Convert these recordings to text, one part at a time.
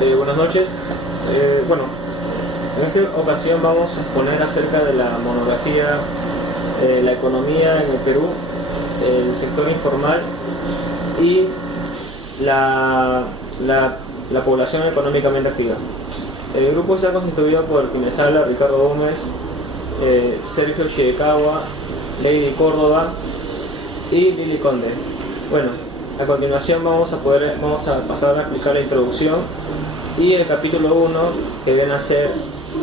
Buenas noches. Bueno, en esta ocasión vamos a exponer acerca de la monografía La economía en el Perú, el sector informal y la población económicamente activa. El grupo está constituido por quienes habla Ricardo Gómez, Sergio Chiricahua, Lady Córdoba y Lili Conde. Bueno, a continuación vamos a pasar a explicar la introducción y el capítulo 1, que viene a ser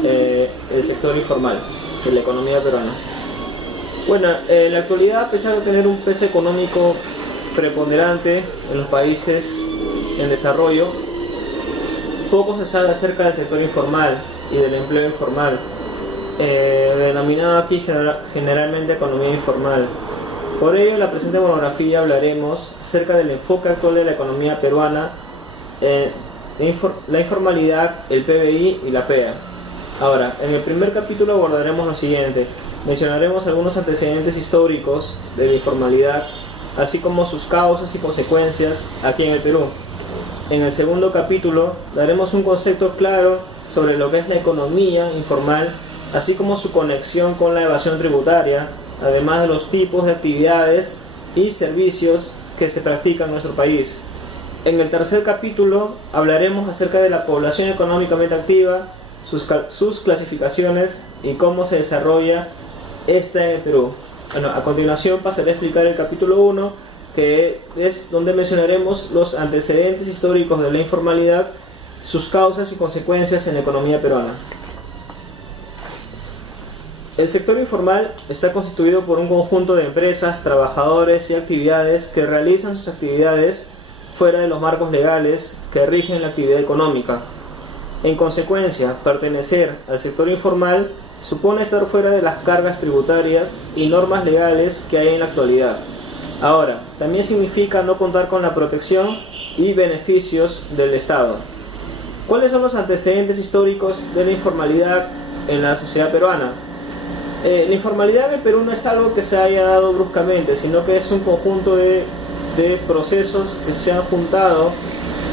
el sector informal de la economía peruana. Bueno, en la actualidad, a pesar de tener un peso económico preponderante en los países en desarrollo, poco se sabe acerca del sector informal y del empleo informal, denominado aquí generalmente economía informal. Por ello, en la presente monografía hablaremos acerca del enfoque actual de la economía peruana, la informalidad, el PBI y la PEA. Ahora, en el primer capítulo abordaremos lo siguiente: mencionaremos algunos antecedentes históricos de la informalidad, así como sus causas y consecuencias aquí en el Perú. En el segundo capítulo daremos un concepto claro sobre lo que es la economía informal, así como su conexión con la evasión tributaria, además de los tipos de actividades y servicios que se practican en nuestro país. En el tercer capítulo hablaremos acerca de la población económicamente activa, sus clasificaciones y cómo se desarrolla esta en el Perú. Bueno, a continuación pasaré a explicar el capítulo 1, que es donde mencionaremos los antecedentes históricos de la informalidad, sus causas y consecuencias en la economía peruana. El sector informal está constituido por un conjunto de empresas, trabajadores y actividades que realizan sus actividades fuera de los marcos legales que rigen la actividad económica. En consecuencia, pertenecer al sector informal supone estar fuera de las cargas tributarias y normas legales que hay en la actualidad. Ahora, también significa no contar con la protección y beneficios del Estado. ¿Cuáles son los antecedentes históricos de la informalidad en la sociedad peruana? La informalidad en el Perú no es algo que se haya dado bruscamente, sino que es un conjunto de procesos que se han juntado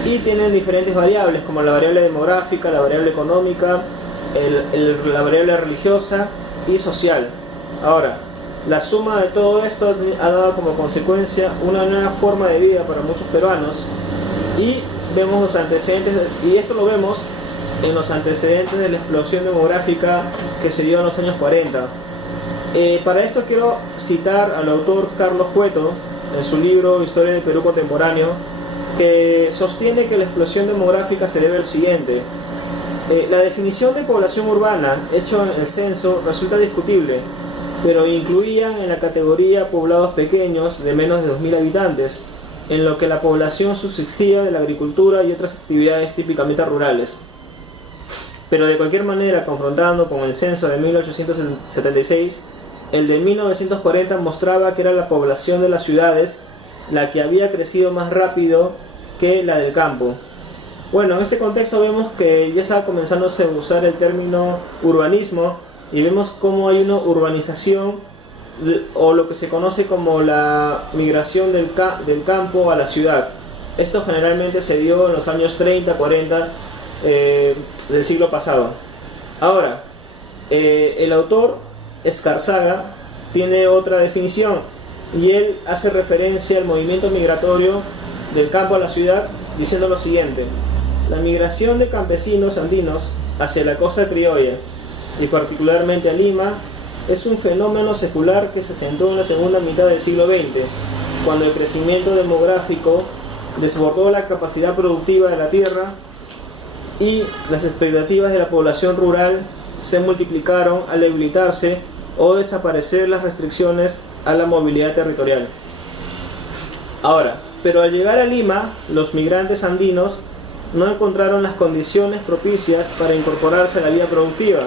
y tienen diferentes variables, como la variable demográfica, la variable económica, la variable religiosa y social. Ahora, la suma de todo esto ha dado como consecuencia una nueva forma de vida para muchos peruanos, y vemos los antecedentes, y esto lo vemos en los antecedentes de la explosión demográfica que se dio en los años 40. Para esto quiero citar al autor Carlos Cueto en su libro Historia del Perú Contemporáneo, que sostiene que la explosión demográfica se debe al siguiente. La definición de población urbana hecho en el censo resulta discutible, pero incluían en la categoría poblados pequeños de menos de 2.000 habitantes, en lo que la población subsistía de la agricultura y otras actividades típicamente rurales. Pero de cualquier manera, confrontando con el censo de 1876, el de 1940 mostraba que era la población de las ciudades la que había crecido más rápido que la del campo. Bueno, en este contexto vemos que ya estaba comenzando a usar el término urbanismo, y vemos cómo hay una urbanización, o lo que se conoce como la migración del campo a la ciudad. Esto generalmente se dio en los años 30, 40 del siglo pasado. Ahora, el autor Escarzaga tiene otra definición, y él hace referencia al movimiento migratorio del campo a la ciudad, diciendo lo siguiente: la migración de campesinos andinos hacia la costa criolla, y particularmente a Lima, es un fenómeno secular que se sentó en la segunda mitad del siglo XX, cuando el crecimiento demográfico desbordó la capacidad productiva de la tierra y las expectativas de la población rural se multiplicaron al debilitarse o desaparecer las restricciones a la movilidad territorial. Ahora, pero al llegar a Lima, los migrantes andinos no encontraron las condiciones propicias para incorporarse a la vida productiva,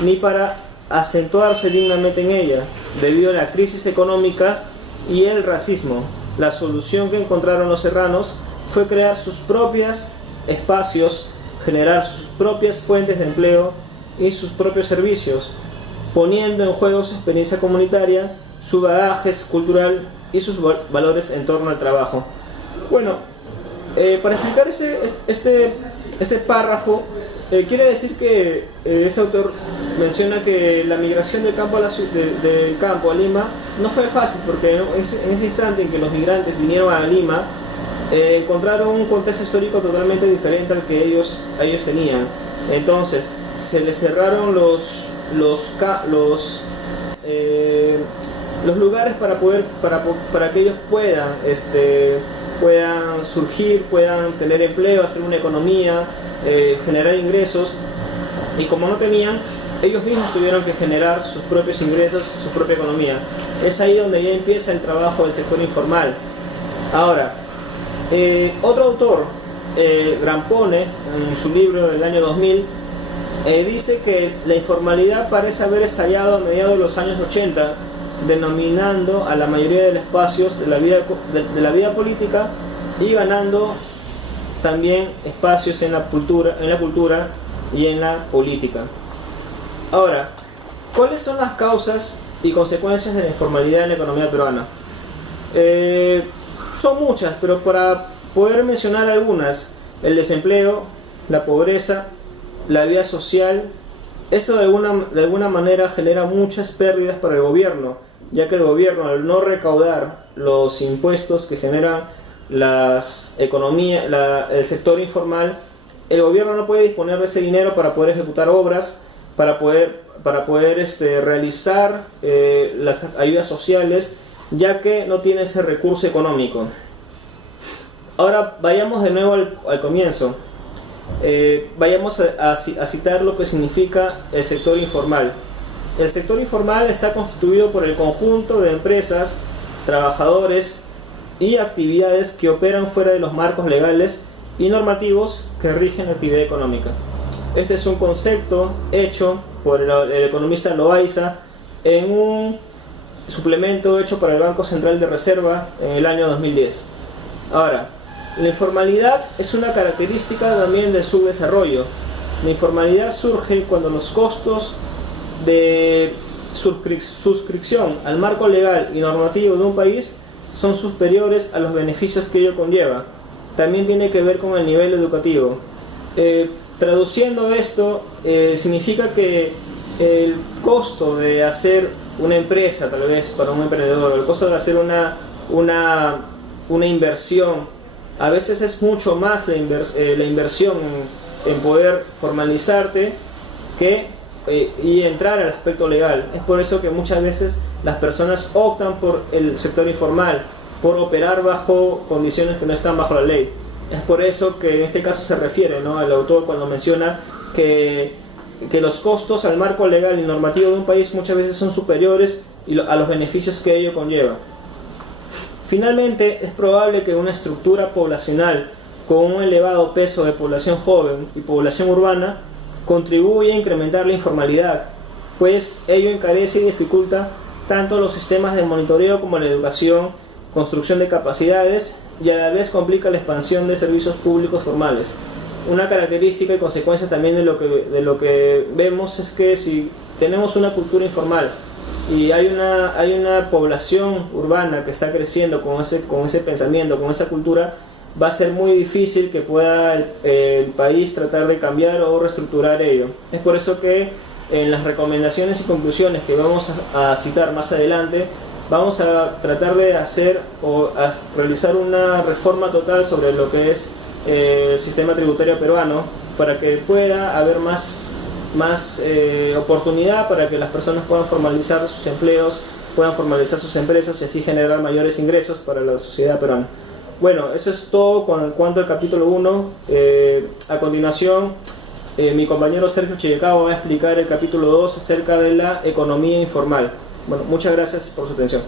ni para acentuarse dignamente en ella, debido a la crisis económica y el racismo. La solución que encontraron los serranos fue crear sus propios espacios, generar sus propias fuentes de empleo y sus propios servicios, poniendo en juego su experiencia comunitaria, su bagaje cultural y sus valores en torno al trabajo. Bueno, para explicar este Ese párrafo quiere decir que este autor menciona que la migración del campo del campo a Lima no fue fácil, porque en ese instante en que los migrantes vinieron a Lima, encontraron un contexto histórico totalmente diferente al que ellos tenían. Entonces se les cerraron los lugares para que ellos puedan surgir, puedan tener empleo, hacer una economía, generar ingresos. Y como no tenían, ellos mismos tuvieron que generar sus propios ingresos, su propia economía. Es ahí donde ya empieza el trabajo del sector informal. Ahora, otro autor, Grampone, en su libro del año 2000, dice que la informalidad parece haber estallado a mediados de los años 80, denominando a la mayoría de los espacios de la vida política y ganando también espacios en la cultura y en la política. Ahora, ¿cuáles son las causas y consecuencias de la informalidad en la economía peruana? Son muchas, pero para poder mencionar algunas: el desempleo, la pobreza, la vida social. Eso de alguna manera genera muchas pérdidas para el gobierno, ya que el gobierno, al no recaudar los impuestos que generan el sector informal, el gobierno no puede disponer de ese dinero para poder ejecutar obras, para poder realizar las ayudas sociales, ya que no tiene ese recurso económico. Ahora vayamos de nuevo al comienzo. Vayamos a citar lo que significa el sector informal. El sector informal está constituido por el conjunto de empresas, trabajadores y actividades que operan fuera de los marcos legales y normativos que rigen la actividad económica. Este es un concepto hecho por el economista Loaiza en un suplemento hecho para el Banco Central de Reserva en el año 2010. Ahora, la informalidad es una característica también del subdesarrollo. La informalidad surge cuando los costos de suscripción al marco legal y normativo de un país son superiores a los beneficios que ello conlleva. También tiene que ver con el nivel educativo. Traduciendo esto, significa que el costo de hacer una empresa, tal vez para un emprendedor, el costo de hacer una inversión, a veces es mucho más la inversión en poder formalizarte y entrar al aspecto legal. Es por eso que muchas veces las personas optan por el sector informal, por operar bajo condiciones que no están bajo la ley. Es por eso que en este caso se refiere, ¿no?, al autor cuando menciona que los costos al marco legal y normativo de un país muchas veces son superiores a los beneficios que ello conlleva. Finalmente, es probable que una estructura poblacional con un elevado peso de población joven y población urbana contribuye a incrementar la informalidad, pues ello encarece y dificulta tanto los sistemas de monitoreo como la educación, construcción de capacidades, y a la vez complica la expansión de servicios públicos formales. Una característica y consecuencia también de lo que vemos es que si tenemos una cultura informal y hay una población urbana que está creciendo con ese pensamiento, con esa cultura, va a ser muy difícil que pueda el país tratar de cambiar o reestructurar ello. Es por eso que en las recomendaciones y conclusiones que vamos a citar más adelante, vamos a tratar de realizar una reforma total sobre lo que es el sistema tributario peruano, para que pueda haber más oportunidad para que las personas puedan formalizar sus empleos, puedan formalizar sus empresas y así generar mayores ingresos para la sociedad peruana. Bueno, eso es todo en cuanto al capítulo 1. A continuación, mi compañero Sergio Chillecao va a explicar el capítulo 2 acerca de la economía informal. Bueno, muchas gracias por su atención.